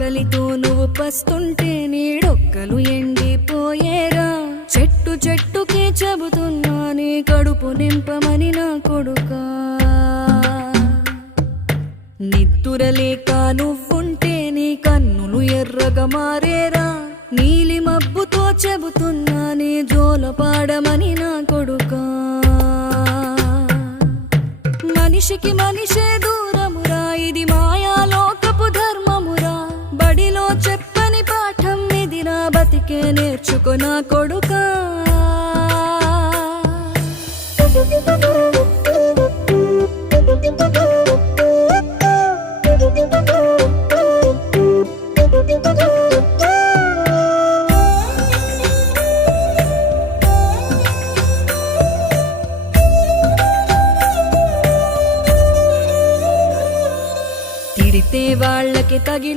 ఆకలితో నువ్వు పస్తుంటే నీడొక్కలు ఎండిపోయేరా. చెట్టు చెట్టుకే చెబుతున్నా నీ కడుపు నింపమని నా కొడుకా. నిద్దురలేక నువ్వుంటే నీ కన్నులు ఎర్రగా మారేరా. నీలి మబ్బుతో చెబుతున్నా నీ జోలపాడమని నా కొడుకా. మనిషికి మనిషే దూరమురా, ఇది మాయాలోకపు ధర్మమురా. బడిలో చెప్పని పాఠం ఇది, నా బతికే నేర్చుకో నా కొడుకా. తిడితే వాళ్ళకి తగిలే